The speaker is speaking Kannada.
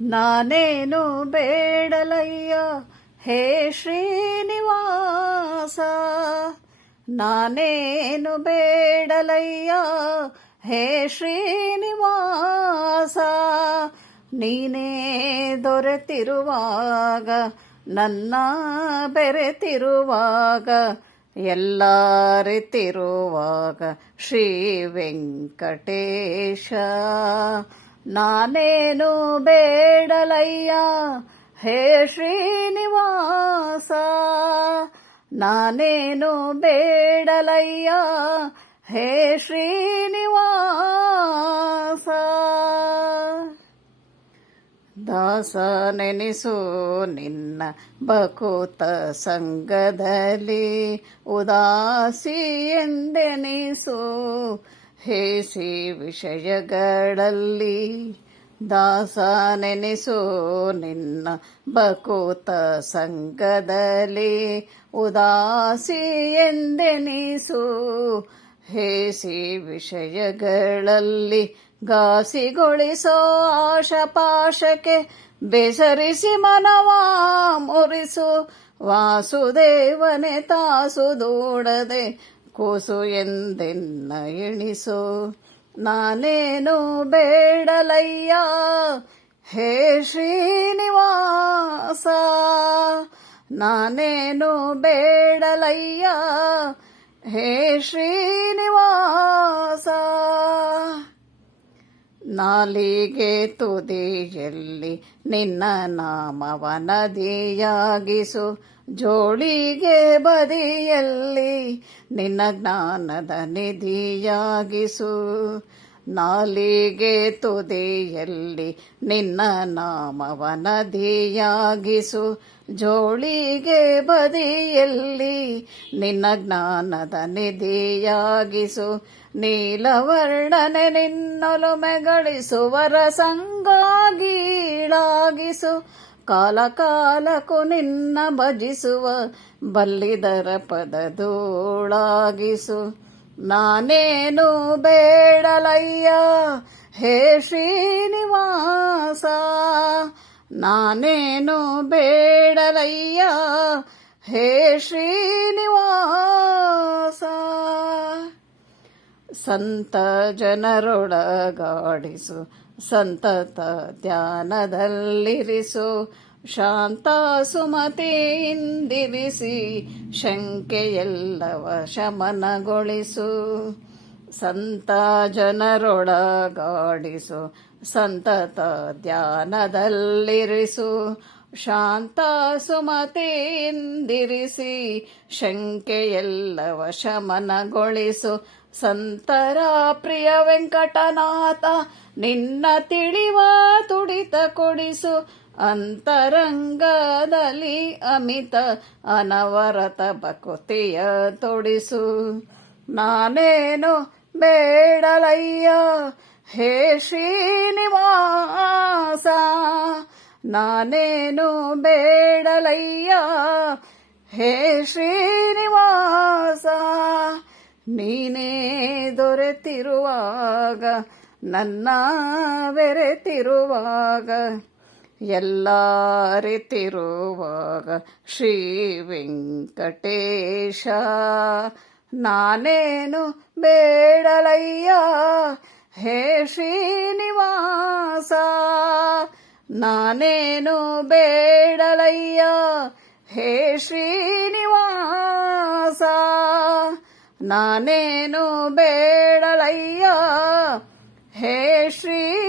ನಾನೇನು ಬೇಡಲಯ್ಯ? ಹೇ ಶ್ರೀನಿವಾಸ, ನಾನೇನು ಬೇಡಲಯ್ಯ? ಹೇ ಶ್ರೀನಿವಾಸ, ನೀನೇ ದೊರೆತಿರುವಾಗ, ನನ್ನ ಬೆರೆತಿರುವಾಗ ಎಲ್ಲರಿತಿರುವಾಗ ಶ್ರೀ ವೆಂಕಟೇಶ ನಾನೇನು ಬೇಡಲಯ್ಯ? ಹೇ ಶ್ರೀನಿವಾಸ, ನಾನೇನು ಬೇಡಲಯ್ಯ? ಹೇ ಶ್ರೀನಿವಾಸ. ದಾಸ ನೆನೆಸು ನಿನ್ನ ಬಕುತ ಸಂಗದಲ್ಲಿ ಉದಾಸಿ ಎಂದೆನಿಸು ಹೇಸಿ ವಿಷಯಗಳಲ್ಲಿ ದಾಸ ನೆನೆಸೋ ನಿನ್ನ ಬಕುತ ಸಂಗದಲ್ಲಿ ಉದಾಸಿ ಎಂದೆನಿಸು. ಹೇಸಿ ವಿಷಯಗಳಲ್ಲಿ ಗಾಸಿಗೊಳಿಸೋ ಆಶಪಾಶಕ್ಕೆ ಬೆಸರಿಸಿ ಮನವಾ ಮುರಿಸು. ವಾಸುದೇವನೆ ತಾಸು ದೂಡದೆ ಕೂಸು ಎಂದೆನ್ನ ಎಣಿಸು? ನಾನೇನು ಬೇಡಲಯ್ಯ? ಹೇ ಶ್ರೀನಿವಾಸ! ನಾನೇನು ಬೇಡಲಯ್ಯ? ಹೇ ಶ್ರೀನಿವಾಸ! ನಾಲಿಗೆ ತುದಿಯಲ್ಲಿ ನಿನ್ನ ನಾಮವ ನದಿಯಾಗಿಸು ಜೋಳಿಗೆ ಬದಿಯಲ್ಲಿ ನಿನ್ನ ಜ್ಞಾನದ ನಿಧಿಯಾಗಿಸು. ನಾಲಿಗೆ ತುದಿಯಲ್ಲಿ ನಿನ್ನ ನಾಮವ ನದಿಯಾಗಿಸು ಜೋಳಿಗೆ ಬದಿಯಲ್ಲಿ ನಿನ್ನ ಜ್ಞಾನದ ನಿಧಿಯಾಗಿಸು. ನೀಲವರ್ಣನೆ ನಿನ್ನೊಲುಮೆಗಳಿಸುವರ ಸಂಗಾಗಿಳಾಗಿಸು ಕಾಲ ಕಾಲಕ್ಕೂ ನಿನ್ನ ಭಜಿಸುವ ಬಲ್ಲಿದರ ಪದದೂಳಾಗಿಸು ನಾನೇನು ಬೇಡಲಯ್ಯ? ಹೇ ಶ್ರೀನಿವಾಸ ನಾನೇನು ಬೇಡಲಯ್ಯ? ಹೇ ಶ್ರೀನಿವಾಸ ಸಂತ ಜನರೊಳಗಾಡಿಸು ಸಂತತ ಧ್ಯಾನದಲ್ಲಿರಿಸು. ಶಾಂತ ಸುಮತಿಯಿಂದಿರಿಸಿ ಶಂಕೆಯೆಲ್ಲವ ಶಮನಗೊಳಿಸು. ಸಂತ ಜನರೊಳಗಾಡಿಸು ಸಂತತ ಧ್ಯಾನದಲ್ಲಿರಿಸು. ಶಾಂತ ಸುಮತೆಯಿಂದಿರಿಸಿ ಶಂಕೆಯೆಲ್ಲ ವಶಮನಗೊಳಿಸು ಸಂತರ ಪ್ರಿಯ ವೆಂಕಟನಾಥ, ನಿನ್ನ ತಿಳಿವ ತುಡಿತ ಕೊಡಿಸು. ಅಂತರಂಗದಲ್ಲಿ ಅಮಿತ, ಅನವರತ ಬಕುತಿಯ ತೊಡಿಸು. ನಾನೇನು ಬೇಡಲಯ್ಯ, ಹೇ ಶ್ರೀನಿವಾಸ ನಾನೇನು ಬೇಡಲಯ್ಯ? ಹೇ ಶ್ರೀನಿವಾಸ, ನೀನೇ ದೊರೆತಿರುವಾಗ, ನನ್ನ ಬೆರೆತಿರುವಾಗ ಎಲ್ಲರಿತಿರುವಾಗ ಶ್ರೀ ವೆಂಕಟೇಶ, ನಾನೇನು ಬೇಡಲಯ್ಯ? ಹೇ ಶ್ರೀನಿವಾಸ ನಾನೇನು ಬೇಡಲಯ್ಯ ಹೇ ಶ್ರೀನಿವಾಸ ನಾನೇನು ಬೇಡಲಯ್ಯ ಹೇ ಶ್ರೀ